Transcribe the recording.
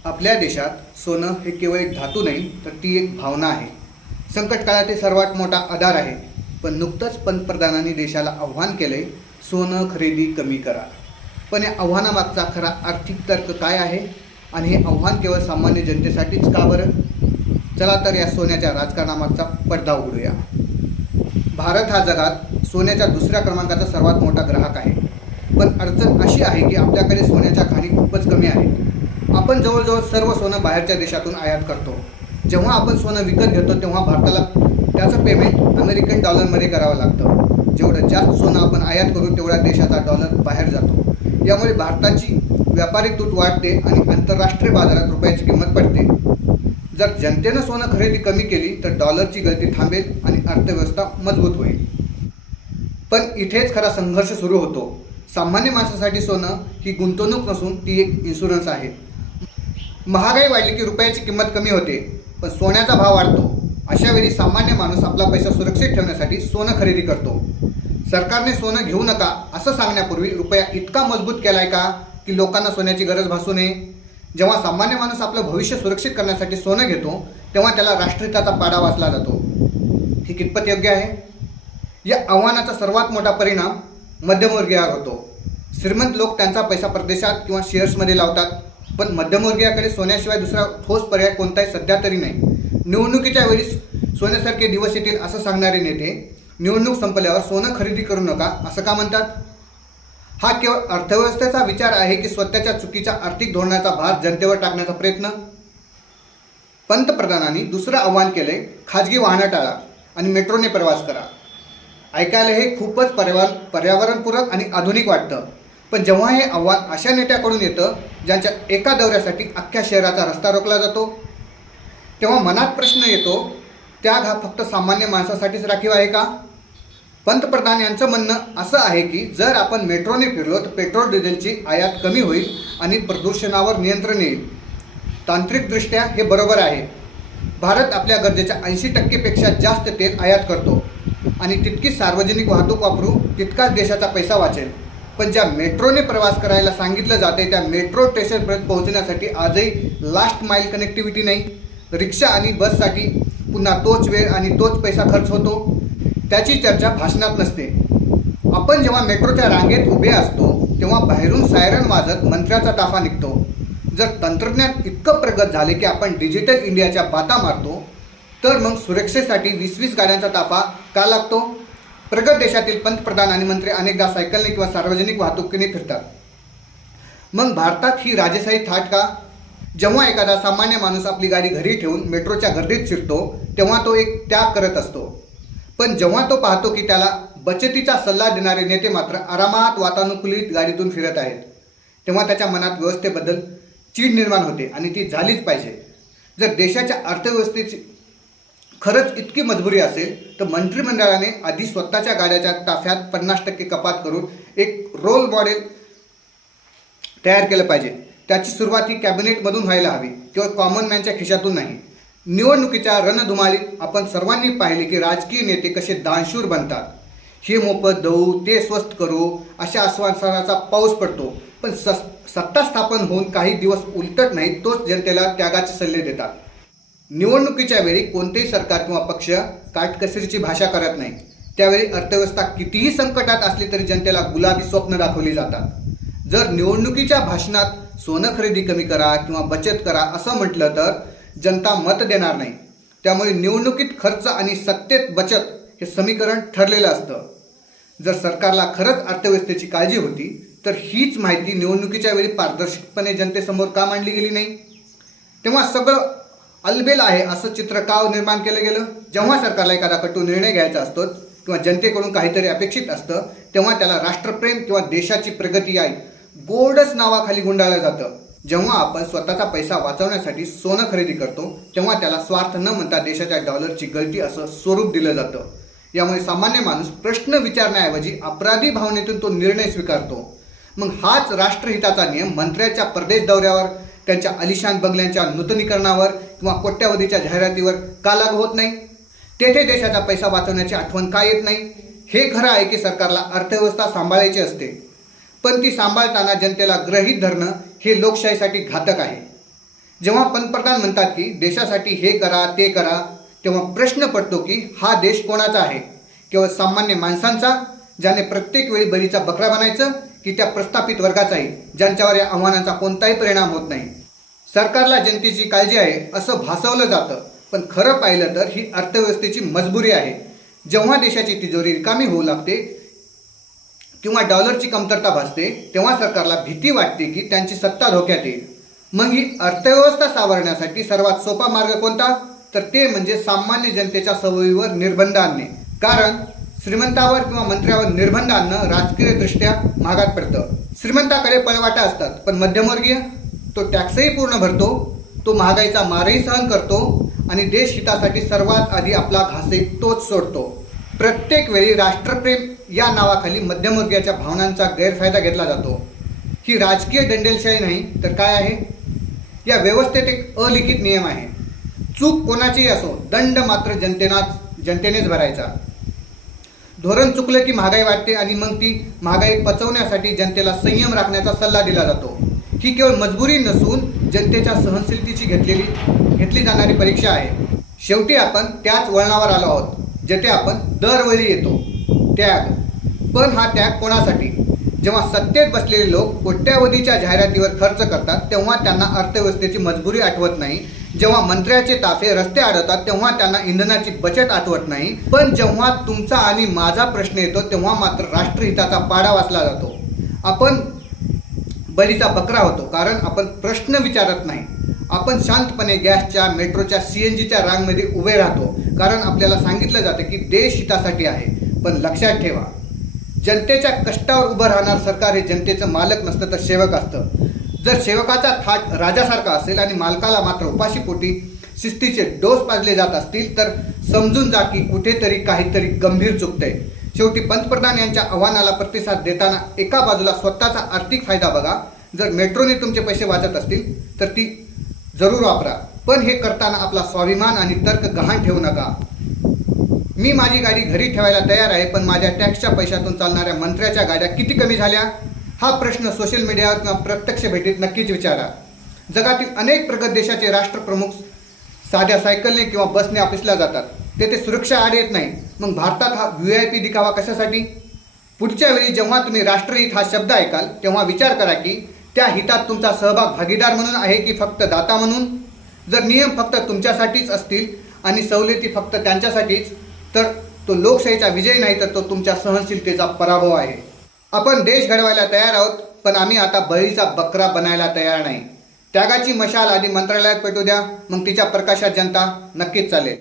आपल्या देशात सोनं हे केवळ एक धातू नाही तर ती एक भावना आहे. संकट काळातील सर्वात मोठा आधार आहे. पण नुकतंच पंतप्रधानांनी देशाला आव्हान केले, सोनं खरेदी कमी करा. पण या आव्हानामागचा खरा आर्थिक तर्क काय आहे आणि हे आव्हान केवळ सामान्य जनतेसाठीच का बरं? चला तर या सोन्याच्या राजकारणामागचा पडदा उघडूया. भारत हा जगात सोन्याच्या दुसऱ्या क्रमांकाचा सर्वात मोठा ग्राहक आहे. पण अडचण अशी आहे की आपल्याकडे सोन्याच्या खाणी खूपच कमी आहेत. आपण जवळजवळ सर्व सोनं बाहेरच्या देशातून आयात करतो. जेव्हा आपण सोनं विकत घेतो तेव्हा भारताला त्याचं पेमेंट अमेरिकन डॉलरमध्ये करावं लागतं. जेवढं जास्त सोनं आपण आयात करू तेवढा देशाचा डॉलर बाहेर जातो. यामुळे भारताची व्यापारी तूट वाढते आणि आंतरराष्ट्रीय बाजारात रुपयाची किंमत पडते. जर जनतेनं सोनं खरेदी कमी केली तर डॉलरची गळती थांबेल आणि अर्थव्यवस्था मजबूत होईल. पण इथेच खरा संघर्ष सुरू होतो. सामान्य माणसासाठी सोनं ही गुंतवणूक नसून ती एक इन्शुरन्स आहे. महागाई वाढली की रुपयाची किंमत कमी होते, पण सोन्याचा भाव वाढतो. अशा वेळी सामान्य माणूस आपला पैसा सुरक्षित ठेवण्यासाठी सोनं खरेदी करतो. सरकारने सोनं घेऊ नका असं सांगण्यापूर्वी रुपया इतका मजबूत केलाय का की लोकांना सोन्याची गरज भासू नये? जेव्हा सामान्य माणूस आपलं भविष्य सुरक्षित करण्यासाठी सोनं घेतो तेव्हा त्याला राष्ट्रहिताचा पाडा वाचला जातो. हे कितपत योग्य आहे? या आव्हानाचा सर्वात मोठा परिणाम मध्यमवर्गीयावर होतो. श्रीमंत लोक त्यांचा पैसा परदेशात किंवा शेअर्समध्ये लावतात, पण मध्यमवर्गीयाकडे सोन्याशिवाय दुसरा ठोस पर्याय कोणताही सध्या तरी नाही. निवडणुकीच्या वेळी सोन्यासारखे दिवस येतील असं सांगणारे नेते निवडणूक संपल्यावर सोनं खरेदी करू नका असं का म्हणतात? हा केवळ अर्थव्यवस्थेचा विचार आहे की स्वतःच्या चुकीच्या आर्थिक धोरणाचा भार जनतेवर टाकण्याचा प्रयत्न? पंतप्रधानांनी दुसरं आव्हान केलंय, खाजगी वाहनं टाळा आणि मेट्रोने प्रवास करा. ऐकायला हे खूपच पर्यावरणपूरक आणि आधुनिक वाटतं. पण जेव्हा हे आव्हान अशा नेत्याकडून येतं ज्यांच्या एका दौऱ्यासाठी अख्ख्या शहराचा रस्ता रोखला जातो, तेव्हा मनात प्रश्न येतो, त्याग हा फक्त सामान्य माणसासाठीच राखीव आहे का? पंतप्रधान यांचं म्हणणं असं आहे की जर आपण मेट्रोने फिरलो तर पेट्रोल डिझेलची आयात कमी होईल आणि प्रदूषणावर नियंत्रण येईल. तांत्रिकदृष्ट्या हे बरोबर आहे. भारत आपल्या गरजेच्या 80% जास्त तेल आयात करतो आणि तितकीच सार्वजनिक वाहतूक वापरू तितकाच देशाचा पैसा वाचेल. पण ज्या मेट्रोने प्रवास करायला सांगितलं जाते त्या मेट्रो स्टेशनपर्यंत पोहोचण्यासाठी आजही लास्ट माईल कनेक्टिव्हिटी नाही. रिक्षा आणि बससाठी पुन्हा तोच वेळ आणि तोच पैसा खर्च होतो. त्याची चर्चा भाषणात नसते. आपण जेव्हा मेट्रोच्या रांगेत उभे असतो तेव्हा बाहेरून सायरन वाजत मंत्र्याचा ताफा निघतो. जर तंत्रज्ञान इतकं प्रगत झाले की आपण डिजिटल इंडियाच्या बाता मारतो, तर मग सुरक्षेसाठी 20-20 गाड्यांचा ताफा का लागतो? प्रगत देशातील पंतप्रधान आणि मंत्री अनेकदा सायकलने किंवा सार्वजनिक वाहतुकीने फिरतात. मग भारतात ही राजेशाही थाट का? जेव्हा एखादा सामान्य माणूस आपली गाडी घरी ठेवून मेट्रोच्या गर्दीत शिरतो तेव्हा तो एक त्याग करत असतो. पण जेव्हा तो पाहतो की त्याला बचतीचा सल्ला देणारे नेते मात्र आरामात वातानुकूलित गाडीतून फिरत आहेत, तेव्हा त्याच्या मनात व्यवस्थेबद्दल चीड निर्माण होते आणि ती झालीच पाहिजे. जर देशाच्या अर्थव्यवस्थेची खरंच इतकी मजबुरी असेल तर मंत्रिमंडळाने आधी स्वतःच्या गाड्याच्या ताफ्यात 50% कपात करून एक रोल मॉडेल तयार केलं पाहिजे. त्याची सुरुवात ही कॅबिनेटमधून व्हायला हवी, केवळ कॉमन मॅनच्या खिशातून नाही. निवडणुकीच्या रणधुमाळीत आपण सर्वांनी पाहिले की राजकीय नेते कसे दानशूर बनतात. हे मोफत देऊ, ते स्वस्त करू अशा आश्वासनाचा पाऊस पडतो, पण सत्ता स्थापन होऊन काही दिवस उलटत नाही तोच जनतेला त्यागाचे सल्ले देतात. निवडणुकीच्या वेळी कोणतेही सरकार किंवा पक्ष काटकसरीची भाषा करत नाही. त्यावेळी अर्थव्यवस्था कितीही संकटात असली तरी जनतेला गुलाबी स्वप्न दाखवली जातात. जर निवडणुकीच्या भाषणात सोनं खरेदी कमी करा किंवा बचत करा असं म्हटलं तर जनता मत देणार नाही. त्यामुळे निवडणुकीत खर्च आणि सत्तेत बचत हे समीकरण ठरलेलं असतं. जर सरकारला खरंच अर्थव्यवस्थेची काळजी होती तर हीच माहिती निवडणुकीच्या वेळी पारदर्शकपणे जनतेसमोर का मांडली गेली नाही? तेव्हा सगळं अलबेल आहे असं चित्र का निर्माण केलं गेलं? जेव्हा सरकारला एखादा कटू निर्णय घ्यायचा असतो किंवा जनतेकडून काहीतरी अपेक्षित असतं तेव्हा त्याला राष्ट्रप्रेम किंवा देशाची प्रगती आहे गोडच नावाखाली गुंडाळलं जातं. जेव्हा आपण स्वतःचा पैसा वाचवण्यासाठी सोनं खरेदी करतो तेव्हा त्याला स्वार्थ न म्हणता देशाच्या डॉलरची गळती असं स्वरूप दिलं जातं. यामुळे सामान्य माणूस प्रश्न विचारण्याऐवजी अपराधी भावनेतून तो निर्णय स्वीकारतो. मग हाच राष्ट्रहिताचा नियम मंत्र्याच्या परदेश दौऱ्यावर, त्यांच्या आलिशान बंगल्यांच्या नूतनीकरणावर किंवा कोट्यावधीच्या जाहिरातीवर का लागू होत नाही? तेथे देशाचा पैसा वाचवण्याची आठवण का येत नाही? हे खरं आहे की सरकारला अर्थव्यवस्था सांभाळायची असते, पण ती सांभाळताना जनतेला गृहीत धरणं हे लोकशाहीसाठी घातक आहे. जेव्हा पंतप्रधान म्हणतात की देशासाठी हे करा ते करा, तेव्हा प्रश्न पडतो की हा देश कोणाचा आहे? केवळ सामान्य माणसांचा, ज्याने प्रत्येक वेळी बळीचा बकरा बनायचं, की त्या प्रस्थापित वर्गाचाही, ज्यांच्यावर या आव्हानांचा कोणताही परिणाम होत नाही? सरकारला जनतेची काळजी आहे असं भासवलं जातं, पण खरं पाहिलं तर ही अर्थव्यवस्थेची मजबुरी आहे. जेव्हा देशाची तिजोरी रिकामी होऊ लागते किंवा डॉलरची कमतरता भासते, तेव्हा सरकारला भीती वाटते की त्यांची सत्ता धोक्यात येईल. मग ही अर्थव्यवस्था सावरण्यासाठी सर्वात सोपा मार्ग कोणता? तर ते म्हणजे सामान्य जनतेच्या सवयीवर निर्बंध आणणे. कारण श्रीमंतावर किंवा मंत्र्यावर निर्बंध आणणं राजकीयदृष्ट्या महागात पडतं. श्रीमंताकडे पळवाटा असतात, पण मध्यमवर्गीय तो टॅक्सही पूर्ण भरतो, तो महागाईचा मारही सहन करतो आणि देश हितासाठी सर्वात आधी आपला घासही तोच सोडतो. प्रत्येक वेळी राष्ट्रप्रेम या नावाखाली मध्यमवर्गीयाच्या भावनांचा गैरफायदा घेतला जातो. ही राजकीय दंडेलशाही नाही तर काय आहे? या व्यवस्थेत एक अलिखित नियम आहे. चूक कोणाचीही असो, दंड मात्र जनतेनेच भरायचा. धोरण चुकलं की महागाई वाढते आणि मग ती महागाई पचवण्यासाठी जनतेला संयम राखण्याचा सल्ला दिला जातो. ही केवळ मजबुरी नसून जनतेच्या सहनशीलतेची घेतली जाणारी परीक्षा आहे. शेवटी आपण त्याच वळणावर आलो आहोत जेथे आपण दरवेळी येतो, त्याग. पण हा त्याग कोणासाठी? जेव्हा सत्तेत बसलेले लोक कोट्यावधीच्या जाहिरातीवर खर्च करतात, तेव्हा त्यांना अर्थव्यवस्थेची मजबुरी आठवत नाही. जेव्हा मंत्र्याचे ताफे रस्ते अडवतात, तेव्हा त्यांना इंधनाची बचत आठवत नाही. पण जेव्हा तुमचा आणि माझा प्रश्न येतो, तेव्हा मात्र राष्ट्रहिताचा पाडा वाचला जातो. आपण बळीचा बकरा होतो कारण आपण प्रश्न विचारत नाही. आपण शांतपणे गॅसच्या, मेट्रोच्या, CNGच्या रांगमध्ये उभे राहतो कारण आपल्याला सांगितलं जातं की देश हितासाठी आहे. पण लक्षात ठेवा, जनतेच्या कष्टावर उभं राहणार सरकार हे जनतेचं मालक नसतं तर सेवक असतं. जर सेवकाचा थाट राजासारखा असेल आणि मालकाला मात्र उपाशीपोटी शिस्तीचे डोस पाजले जात असतील, तर समजून जा की कुठेतरी काहीतरी गंभीर चुकतंय. शेवटी पंतप्रधान यांच्या आव्हानाला प्रतिसाद देताना एका बाजूला स्वतःचा आर्थिक फायदा बघा. जर मेट्रोने तुमचे पैसे वाचत असतील तर ती जरूर वापरा, पण हे करताना आपला स्वाभिमान आणि तर्क गहाण ठेवू नका. मी माझी गाडी घरी ठेवायला तयार आहे, पण माझ्या टॅक्सच्या पैशातून चालणाऱ्या मंत्र्याच्या गाड्या किती कमी झाल्या? हा प्रश्न सोशल मीडियावर किंवा प्रत्यक्ष भेटीत नक्कीच विचारा. जगातील अनेक प्रगत देशाचे राष्ट्रप्रमुख साध्या सायकलने किंवा बसने ऑफिसला जातात. तेथे सुरक्षा आड येत नाही. मग भारतात हा VIP दिखावा कशासाठी? पुढच्या वेळी जेव्हा तुम्ही राष्ट्रहित हा शब्द ऐकाल, तेव्हा विचार करा की त्या हितात तुमचा सहभाग भागीदार म्हणून आहे की फक्त दाता म्हणून? जर नियम फक्त तुमच्यासाठीच असतील आणि सवलती फक्त त्यांच्यासाठीच, तर तो लोकशाहीचा विजय नाही, तर तो तुमच्या सहनशीलतेचा पराभव आहे. आपण देश घडवायला तयार आहोत, पण आम्ही आता बळीचा बकरा बनायला तयार नाही. त्यागाची मशाल आधी मंत्रालयात पेटू द्या, मग तिच्या प्रकाशात जनता नक्कीच चालेल.